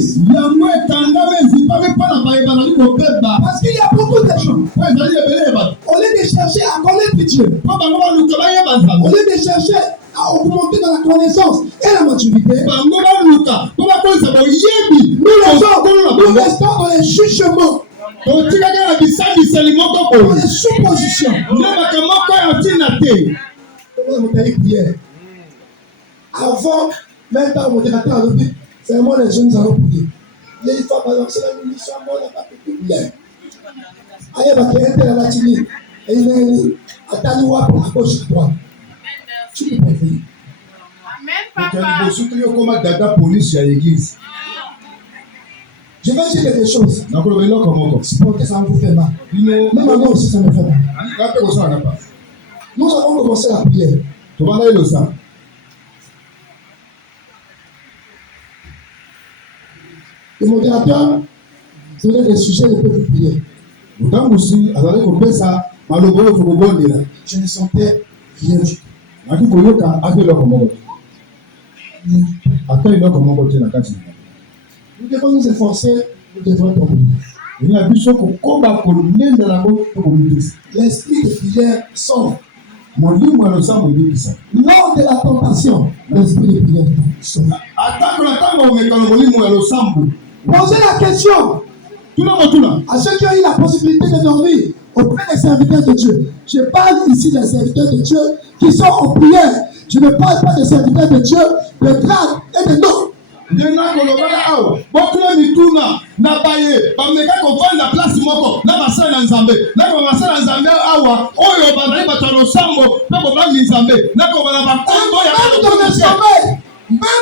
l'église. Parce qu'il y a beaucoup de gens. Au lieu de chercher à connaître Dieu, au lieu de chercher à augmenter dans la connaissance et la maturité, nous restons dans les jugements, dans les suppositions. Avant, même dans le modérateur a dit, c'est moi les jeunes allons prier. Les femmes balancer la munition, moi on n'a pas pu prier. Aïe, bah, qui est la latine, et il est à Tanoua pour la gauche et droite. Tu peux pas prier. Amen, papa. Je vais dire quelque chose. Supporter, ça vous fait mal. Même à moi aussi, ça me fait mal. Nous avons commencé la prière. Le modérateur donnait des sujets de petite prière. Je ne sentais rien du tout. Nous devons nous efforcer, nous devons tomber. L'esprit de prière sort. Lors de la tentation, l'esprit de prière sort. Posez la question à ceux qui ont eu la possibilité de dormir auprès des serviteurs de Dieu. Je parle ici des serviteurs de Dieu qui sont en prière. Je ne parle pas des serviteurs de Dieu de grade et de nom. Même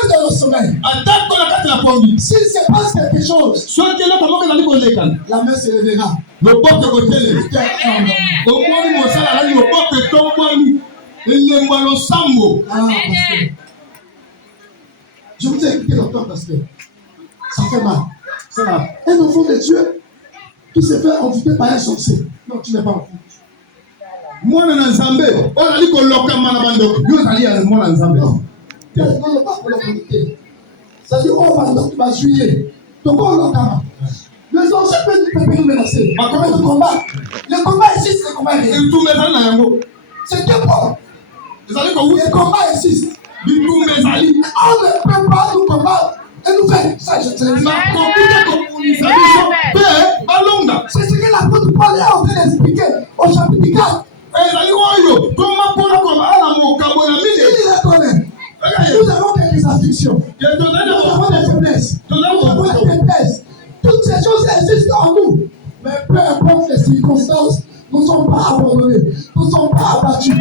dans le sommeil, s'il se passe quelque chose, la main se lèvera. Je vous ai écouté longtemps parce que ça fait mal. Un enfant de Dieu qui se fait envoûter par un sorcier. Non, tu n'es pas enfant. Non, pas pour la vérité. C'est-à-dire, on va donc tu vas juiller. Donc, on l'entend. Les sorciers peuvent nous menacer. Le combat. Le combat existe, le combat existe. C'est que bon. Le combat existe. On ne peut pas nous combattre et nous faire ça. C'est ce que l'apôtre Paul est en train d'expliquer au chapitre 4. Nous avons des afflictions, nous avons des faiblesses, nous avons des faiblesses. Toutes ces choses existent en nous. Mais peu importe les circonstances, nous ne sommes pas abandonnés, nous ne sommes pas abattus.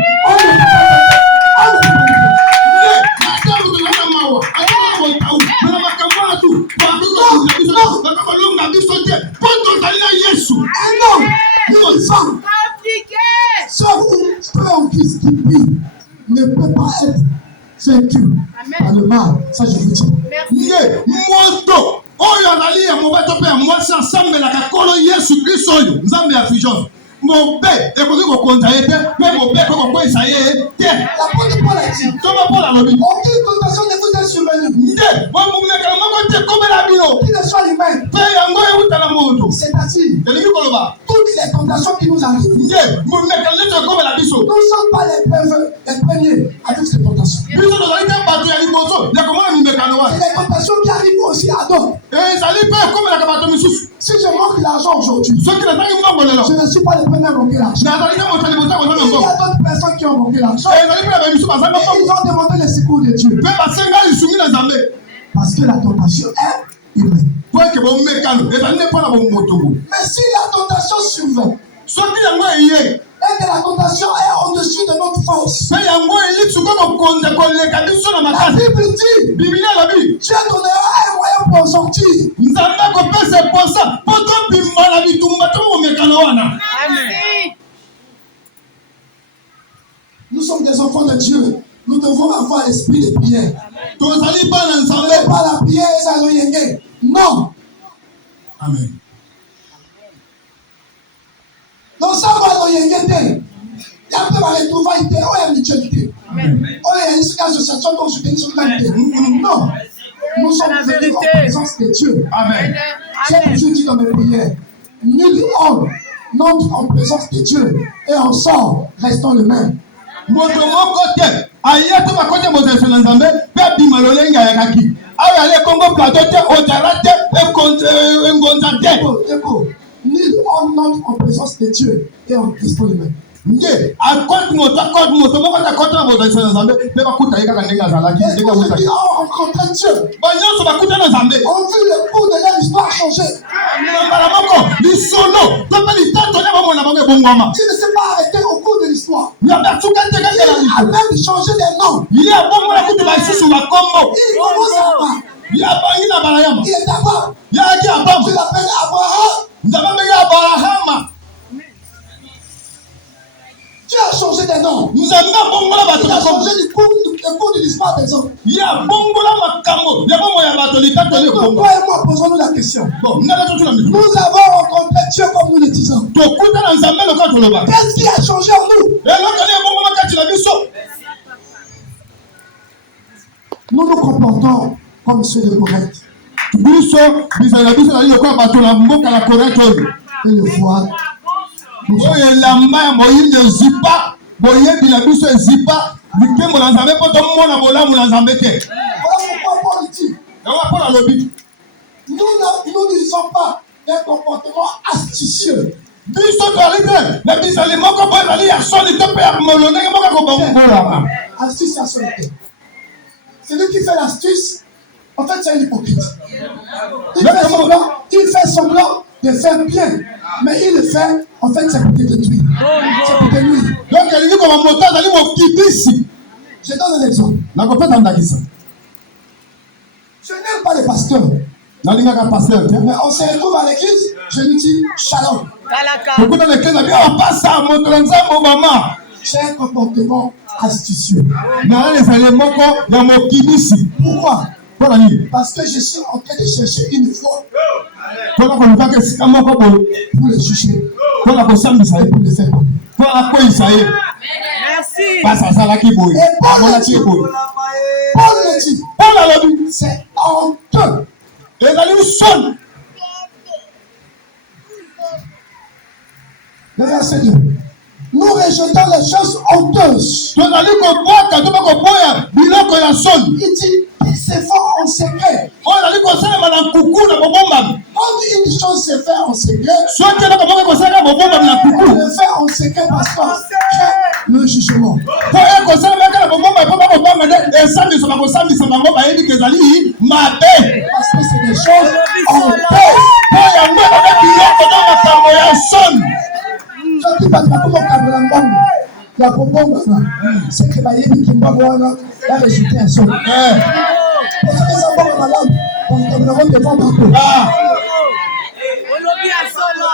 Sauf une frère qui prie ne peut pas être vaincu par le mal. Ça, je vous dis. L'apôtre Paul a dit, aucune tentation ne vous est survenue qui ne soit humaine. C'est-à-dire, toutes les tentations qui nous arrivent, nous ne sommes pas les premiers avec ces tentations. Et les tentations qui arrivent aussi à d'autres. Si je manque l'argent aujourd'hui, je ne suis pas le premier à manquer l'argent. Il y a d'autres personnes qui ont manqué l'argent. Et ils ont demandé le secours de Dieu. Parce que la tentation est humaine. Mais si la tentation survient, et que la tentation est au-dessus de notre force, la Bible dit, Dieu donnera un moyen pour en sortir. Nous sommes des enfants de Dieu. Nous devons avoir l'esprit de prière. Pas la prière, ça ne non. Amen. Donc ça va il y a un peu de retrouvailles, il y a mutualité. Il y a une association dont je dis sur l'année. Non. Nous sommes venus en présence de Dieu. Amen. J'ai toujours dit dans mes prières, nul homme n'entre en présence de Dieu et en sort, restant le même. Moto moko te aya to bakote moto na Nzambe pe bima lolenga ya kaki awa ale Congo plateau te ojara te e ngonza te. Écoute, nul homme n'entre en présence de Dieu et en restant le même. Nge akoti moto moko ta kota moto na Nzambe pe bakuta yeka ndenge azalaki ndenge Ceux azalaki qui ont rencontré Dieu ba nyonso bakuta na Nzambe ont vu le cours de leur histoire changer. mbala moko lisolo to pe litato na bomona bango ebongwama Il ne s'est pas arrêté au cours de l'histoire. ya batuka te Il a même changé les noms. ya bomona kutu ba isusu ba kombo Il commence à voir. ya bangi na balayama Il est d'abord. ya ki abam Tu l'appelles Abraham. Nzambe ya Abrahama. Tu as changé des noms. Nzambe bongola bato Tu na as kombo changé le cours de l'histoire des hommes. ya bongola makambo ya bongo ya bato litato le kombo. Toi et moi, posons-nous la question. Bon, ngala to tuna mitu. Nous avons rencontré Dieu comme nous le disons. To kuta na Nzambe lo ka toloba. Qu'est-ce qui a changé en nous? E lo kale bongo makati na biso. Nous nous comportons comme ceux de Corinthe. Biso bizala biso na loko bato na mboka la Corinthe oyo. Et le voile. Oyo elamba ya moyindo zipa boyebi na biso ezipa likembo na Nzambe po tomona bolamu na Nzambe te. Voilà pourquoi Paul dit, Yango akola lobi. nous ne disons pas un comportement astucieux. Biso tozali te na bizali moko boye ezali ya soni te mpe ya molonenge moko akobongolama. Astuce, c'est la solité. Celui qui fait l'astuce, en fait, c'est un hypocrite. Il fait semblant de faire bien, mais il le fait, en fait, c'est pour te détruire. C'est pour te nuire. Donc elingi koma moto azali mokitisi. Je donne un exemple. Nakopesa ndakisa. Je n'aime pas les pasteurs, Nalingaka pasteur te. mais on se retrouve à l'église, je lui dis shalom. Okuta na ekeza bien apasa moto na Nzambe obama. J'ai un comportement astucieux. Na ezali moko ya mokitisi. Pourquoi? Mpona nini? Parce que je suis en train de chercher une fois Mpona kolukaka esika moko boye. pour le juger Mpona kosambisa et ye. pour le faire comprendre. Mpona koyisa ye. Merci. Pasi azalaki boye. Amonaki ye boye. Paul le dit, Paul alobi c'est honteux. ezali soni. Le verset 2. Nous rejetons les choses honteuses. Tozali kobwaka to bakoboya biloko ya soni. Il dit, ils se font en secret. Oyo ezali kosalema na nkuku na bobombami. Quand une chose se fait en secret, Soki eloko moko ekosalaka bobombami na on nkuku. le fait en secret parce qu'on craint le jugement. Po ekosalemaka na bobombami mpo bakobanga nde esambisa bakosambisa bango bayebi ke ezali mabe. Parce que c'est des choses honteuses. Po yango ezali biloko na makambo ya soni. Soki bato bakomokamela mbongo ya kobombana, c'est que bayebi ki mbongo wana baresulté ya soni. Soki eza mbongo malamu, bakokamela ngo devant bato. Ah, Olobi ya solo.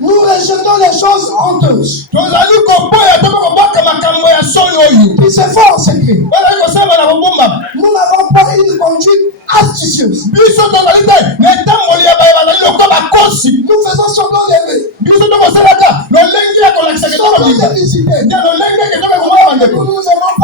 Nous rejetons les choses honteuses tozali koboya to bakobaka makambo ya soni oyo. qui se font en secret. Bazali kosalema na bobombami. Nous n'avons pas une conduite astucieuse. Biso tozali te na etamboli ya baye bazali lokola bakosi. Nous faisons semblant d'aimer, Biso tokosalaka lolenge ya kolakisa semblant ketoko de visiter. nde lolenge ketoko ekomona Nous bandeko. nous aimons